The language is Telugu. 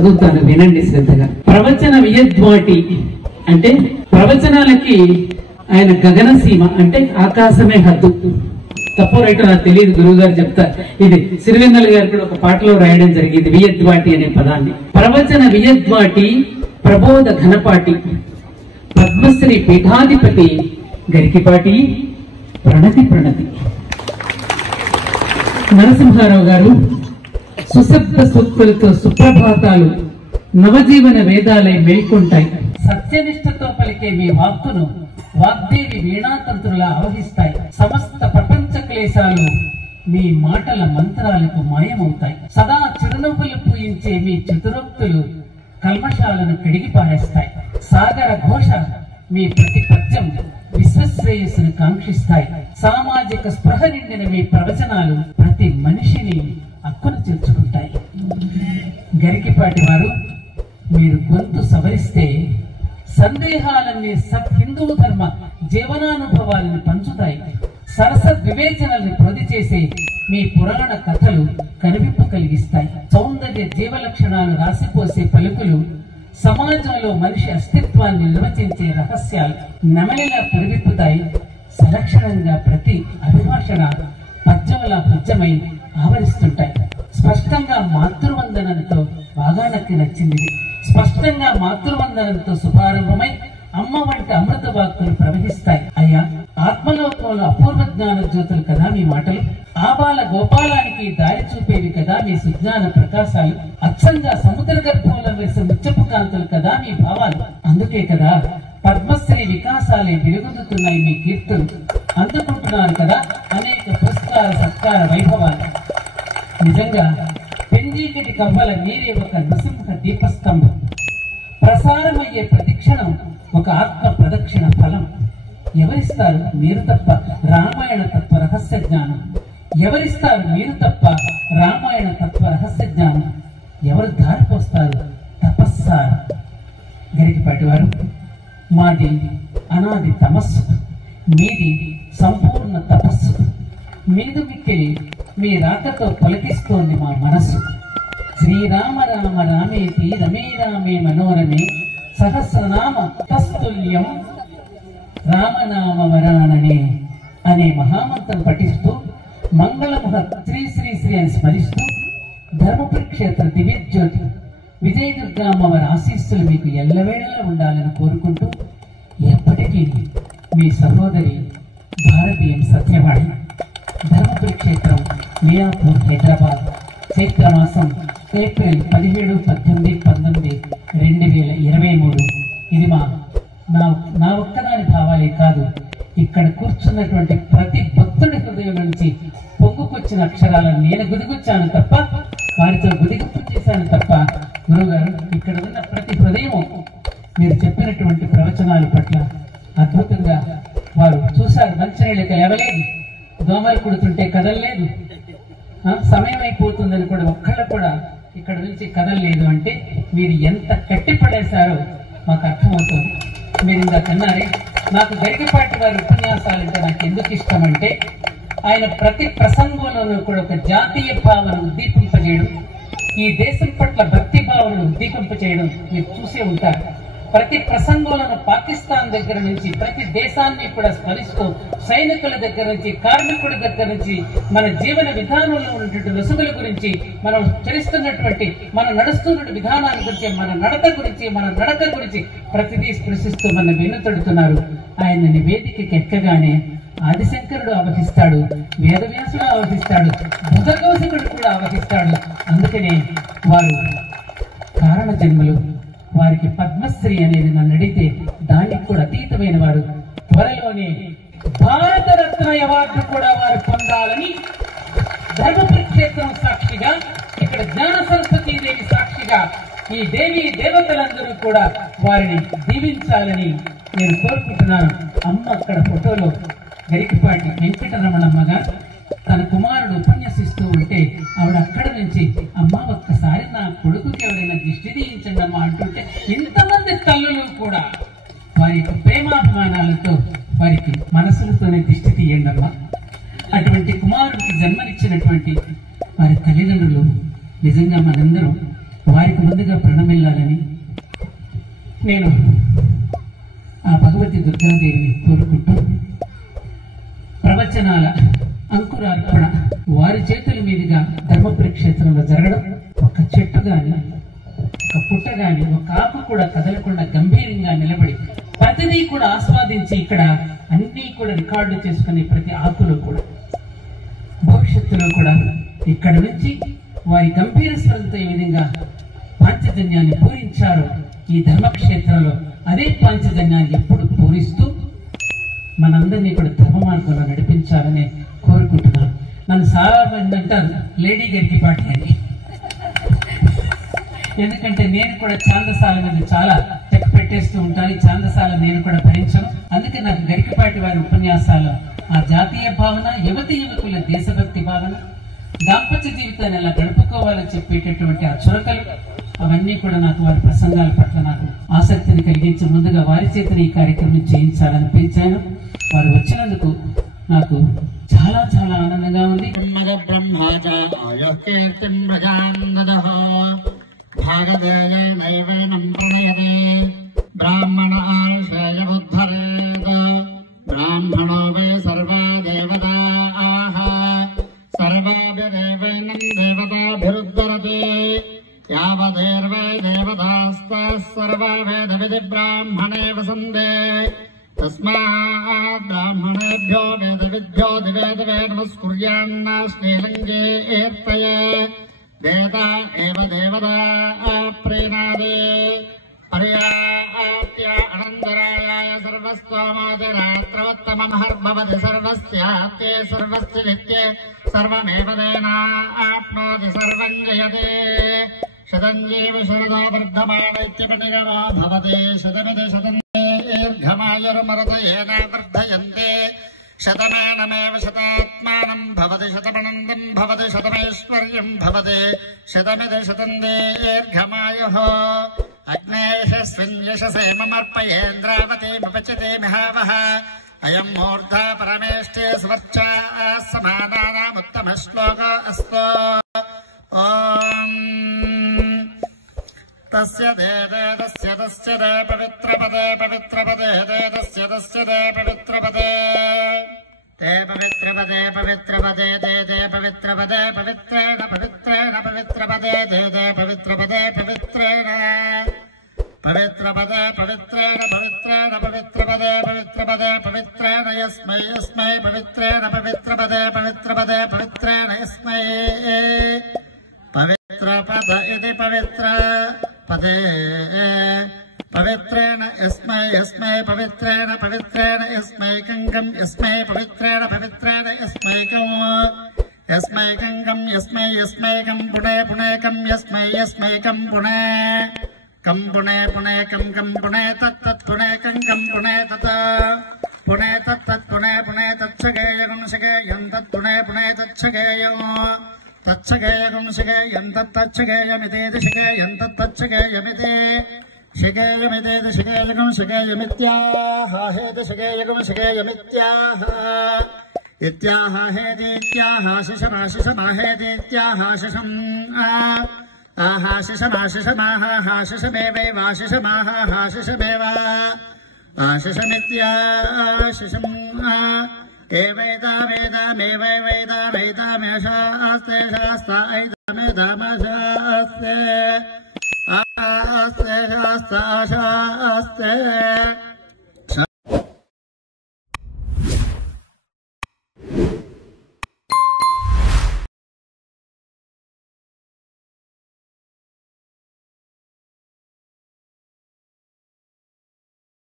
చదువుతాను, వినండి శ్రద్ధగా. ప్రవచన వియద్వాటి అంటే ప్రవచనాలకి ఆయన గగనసీమ అంటే ఆకాశమే హద్దు. తప్పు రైట్ నాకు తెలియదు, గురువు గారు చెప్తారు. ఇది సిరివెన్నెల గారు కూడా ఒక పాటలో రాయడం జరిగింది, వియద్వాటి అనే పదాన్ని. ప్రవచన వియద్వాటి ప్రబోధ ఘనపాటి పద్మశ్రీ పీఠాధిపతి గరికిపాటి ప్రణతి ప్రణతి. నరసింహారావు గారు సుశబ్ద సూక్తులతో సుప్రభాతాలు నవజీవన వేదాలై మేల్కొంటాయి. సత్యనిష్టతో పలికే మీ వాక్కును వాగ్దేవి వీణాతంత్రులా ఆవహిస్తాయి. సమస్త ప్రపంచ క్లేశాలు మీ మాటల మంత్రాలకు మాయమవుతాయి. సదా చిరునవ్వులు పూయించే మీ చతురోక్తులు కల్మషాలను కడిగి పారేస్తాయి. సాగర ఘోష మీ ప్రతి పద్యం విశ్వశ్రేయస్సును కాంక్షిస్తాయి. సామాజిక స్పృహ నిండిన మీ ప్రవచనాలు ప్రతి మనిషిని హక్కును చేర్చుకుంటాయి. గరికిపాటి వారు, మీరు గొంతు సవరిస్తే సందేహాలన్నీ సత్ హిందూ ధర్మ జీవనానుభవాలను పంచుతాయి. సరసద్ వివేచనల్ని ప్రొది చేసే మీ పురాణ కథలు కనువిప్పు కలిగిస్తాయి. సౌందర్య జీవ లక్షణాలు రాసిపోసే పలుకులు సమాజంలో మనిషి అస్తిత్వాన్ని నిర్వచించే రహస్యాలు నెమలిలా పురివిప్పుతాయి. సలక్షణంగా ప్రతి అభిభాషణ పద్యములా పద్యమై ఆవరిస్తుంటాయి. స్పష్టంగా మాతృవందనంతో బాగా నచ్చింది. స్పష్టంగా మాతృవందనంతో శుభారంభమై అమ్మ వంటి అమృత వాక్కులు ప్రవహిస్తాయి. అయ్యా, ఆత్మలోకంలో అపూర్వ జ్ఞాన జ్యోతులు కదా మీ మాటలు. ఆబాల గోపాలానికి దారి చూపేవి కదా మీ సుజ్ఞాన ప్రకాశాలు. అచ్చంగా సముద్ర గర్భంలో వేసే ముచ్చపు కాంతులు కదా మీ భావాలు. అందుకే కదా పద్మశ్రీ వికాసాలే వెలుగొందుతున్నాయి మీ కీర్తులు. అందుకుంటున్నారు కదా అనేక పురస్కార సత్కార వైభవాలు. నిజంగా పెంజీకటి కవ్వల మీరే ఒక నృసింహ దీపస్తంభం. ప్రసారమయ్యే ప్రతిక్షణం ఒక ఆత్మ ప్రదక్షిణ ఫలం. ఎవరిస్తారు మీరు తప్ప రామాయణ తత్వ రహస్య జ్ఞానం? ఎవరిస్తారు మీరు తప్ప రామాయణ తత్వ రహస్య జ్ఞానం? ఎవరు దారిపోస్తారు తపస్సారు? గరికిపాటి వారు, మాది అనాది తమస్సు, మీది సంపూర్ణ తపస్సు. మీదు మిక్కిలి మీ రాకతో పలికిస్తోంది మా మనస్సు. శ్రీరామ రామ రామేతి రమే రామే మనోరమే సహస్రనామ తస్తుల్యం రామనామ వరాననే అనే మహామంత్రం పఠిస్తూ మంగళముహ శ్రీ శ్రీ శ్రీ అని స్మరిస్తూ ధర్మపురి క్షేత్ర దివ్యజ్యోతి విజయదుర్గామ్మవారి ఆశీస్సులు మీకు ఎల్లవేళలా ఉండాలని కోరుకుంటూ ఎప్పటికీ మీ సహోదరి భారతీయం సత్యవాణి. ధర్మపురి క్షేత్రం, మియాపూర్, హైదరాబాద్. చైత్రమాసం ఏప్రిల్ 17, 18, 19, 2023. ఇది నా ఒక్కదాని భావాలే కాదు, ఇక్కడ కూర్చున్నటువంటి ప్రతి భక్తుడి హృదయం నుంచి పొంగుకొచ్చిన అక్షరాలను నేను గుదిగుచ్చాను తప్ప, వారితో గుదిగుప్పు చేశాను తప్ప. గురువుగారు, ఇక్కడ ఉన్న ప్రతి హృదయము మీరు చెప్పినటువంటి ప్రవచనాల పట్ల అద్భుతంగా వారు చూశారు. మంచినీళ్ళకి లేవలేదు, దోమలు కుడుతుంటే కదలలేదు, సమయం అయిపోతుందని కూడా ఒక్కళ్ళు కూడా ఇక్కడ నుంచి కదలలేదు. అంటే మీరు ఎంత కట్టిపడేశారో మాకు అర్థమవుతుంది. మీరు ఇందాక అన్నారే, నాకు గరికిపాటి వారి ఉపన్యాసాలంటే నాకు ఎందుకు ఇష్టం అంటే, ఆయన ప్రతి ప్రసంగంలోనూ కూడా ఒక జాతీయ భావన ఉద్దీపింపజేయడం, ఈ దేశం పట్ల భక్తి భావనను ఉద్దీపింపజేయడం మీరు చూసే ఉంటారు. ప్రతి ప్రసంగంలోనూ పాకిస్తాన్ దగ్గర నుంచి ప్రతి దేశాన్ని కూడా స్మరిస్తూ, సైనికుల దగ్గర నుంచి, కార్మికుడి దగ్గర నుంచి, మన జీవన విధానంలో ఉన్నటువంటి లొసుగుల గురించి, మనం చరిస్తున్నటువంటి, మనం నడుస్తున్న విధానాల గురించి, మన నడక గురించి, మన నడక గురించి ప్రతిదీ స్పృశిస్తూ మన వెన్నుతడుతున్నారు. ఆయనని వేదికకి ఎక్కగానే ఆదిశంకరుడు ఆవహిస్తాడు, వేదవ్యాసుడు ఆవహిస్తాడు, బుధకౌశికుడు కూడా ఆవహిస్తాడు. అందుకనే వారు కారణ జన్మలు. వారికి పద్మశ్రీ అనేది నన్ను అడిగితే దానికి కూడా అతీతమైన వారు. త్వరలోనే భారతరత్న అవార్డు కూడా వారు పొందాలని ధర్మపురి క్షేత్రం సాక్షిగా, ఇక్కడ జ్ఞాన సరస్వతీ దేవి సాక్షిగా ఈ దేవి దేవతలందరూ కూడా వారిని దీవించాలని నేను కోరుకుంటున్నాను. అమ్మ అక్కడ ఫోటోలో గరికిపాటి వెంకటరమణమ్మ గారు తన కుమారుడు ఉపన్యసిస్తూ ఉంటే ఆవిడ అక్కడ నుంచి, అమ్మ ఒక్కసారి నా కొడుకుకి ఎవరైనా దిష్టి తీయించండి అమ్మా అంటుంటే, ఇంతమంది తల్లులు కూడా వారి యొక్క ప్రేమాభిమానాలతో వారికి మనసులతోనే దిష్టి తీయండి అమ్మా. అటువంటి కుమారుడికి జన్మనిచ్చినటువంటి వారి తల్లిదండ్రులు నిజంగా మనందరం వారికి ముందుగా ప్రణమిల్లాలని నేను ఆ భగవతి దుర్గాదేవిని కోరుకుంటూ ప్రవచనాల అంకురార్పణ వారి చేతుల మీదుగా ధర్మపురి క్షేత్రంలో జరగడం, ఒక చెట్టు గాని ఒక పుట్ట గాని ఒక ఆకు కూడా కదలకుండా గంభీరంగా నిలబడి ప్రతిదీ కూడా ఆస్వాదించి ఇక్కడ అన్ని కూడా రికార్డు చేసుకునే ప్రతి ఆకులు కూడా భవిష్యత్తులో కూడా ఇక్కడ నుంచి వారి గంభీర స్వరంతో ఈ విధంగా పాంచజన్యాన్ని పూరించారు ఈ ధర్మక్షేత్రంలో. అదే పాంచజన్యాన్ని ఎప్పుడు పూరిస్తూ మనందరినీ కూడా ధర్మ మార్గంలో నడిపించాలని కోరుకుంటున్నాను. నన్ను చాలా మంది అంటారు లేడీ గరికిపాటి అని, ఎందుకంటే నేను కూడా ఛాందసాల మీద చాలా చెక్ పెట్టేస్తూ ఉంటాను. ఈ ఛాందసాల నేను కూడా భరించను. అందుకే నాకు గరికిపాటి వారి ఉపన్యాసాలు ఆ జాతీయ భావన, యువకుల దేశభక్తి భావన, దాంపత్య జీవితాన్ని ఎలా గడుపుకోవాలని చెప్పేటటువంటి ఆ చురకలు అవన్నీ కూడా నాకు వారి ప్రసంగాల పట్ల నాకు ఆసక్తిని కలిగించి ముందుగా వారి చేతని ఈ కార్యక్రమం చేయించాలనిపించాను. వారు వచ్చినందుకు నాకు చాలా చాలా ఆనందంగా ఉంది. బ్రాహ్మణ బ్రాహ్మణో వై సర్వా దేవతాః సర్వాభిరేవైనం దేవతాభిరుద్ధరతి యావదేర్వై దేవతాస్తాః సర్వా వేద విధి బ్రాహ్మణే వసంతే తస్మాత్ బ్రాహ్మణేభ్యో వేద విద్భ్యో దివే దివే నమస్కుర్యాన్న శ్రీలింగే ఏర్తయే వేద ఏవ దేవతా ప్రీణాదే పర్యాప్య అనంతరాయాయ సర్వస్తోమాదిరాత్రవత్తమహర్భవతి సర్వస్యాప్తే సర్వస్య నిత్యే సర్వమేవ దేనాప్నోతి సర్వం జయతే శతంజీవ శరదా వర్ధమానైత్యపటిగణో భవతే శతమితి శతం దీర్ఘమాయుర్మరతయేన వర్ధయంతే శతమానమేవ శతాత్మానం భవతి శతమనందం భవతి శతమైశ్వర్యం భవతి శతమితి శతం దీర్ఘమాయుః అగ్నేయశస్విన్యశసే మమర్పయేంద్రావతీముపచితే మిహావః అయం మూర్ధా పరమేష్ఠే స్వర్చా సమానానాముత్తమ శ్లోకో అస్తు. ఓం తస్య దేదే తస్య తస్య దే పవిత్రపదే పవిత్రపదే దే తస్య తస్య దే పవిత్రపదే తే పవిత్రపదే పవిత్రపదే దే దే పవిత్రపదే పవిత్రేణ పవిత్రేణ పవిత్రపదే దే దే పవిత్రపదే పవిత్రేణ పవిత్రపదే పవిత్రేణ పవిత్రేణ పవిత్రపదే పవిత్రపదే పవిత్రేణ యస్మై యస్మై పవిత్రేణ పవిత్రపదే పవిత్రపదే పవిత్రేణ యస్మై పవిత్రపద ఇది పవిత్ర పదే పవిత్రేణ యస్మై యస్మై పవిత్రేణ పవిత్రేణ యస్మైకం గం యస్మై పవిత్రేణ పవిత్రేణ యస్మైకం యస్మైకం గం యస్మై యస్మైకం పుణే పుణేకం యస్మై యస్మైకం పుణే కం పుణే పుణేకం కం పుణే తత్తత్ పుణేకం కం పుణే తత పుణే తత్తత్ పుణే పుణే తచ్చగేయగం శగేయం తత్ పుణే పుణే తచ్చగేయం తచ్చగేయగం శగేయం తచ్చగేయమితేతి శగేయం తచ్చగేయమితే శగేయమితేతి శగేయగం శగేయమిత్యాహ హేతి శగేయగం శగేయమిత్యాహ ఇత్యాహ హేతిత్యాహ శిశమాశిషమాహేతిత్యాహ శిశం ఆహాశిషమాశిషమాహ హాశిషమేవైవాశిషమాహ హాశిషమేవ ఆశిషమిత్యాశిషం ఏవైతా వేదామేవై వేదామైతామేషాస్తే శాస్త్రైతామేధామశాస్తే ఆస్తే శాస్త్రాశాస్తే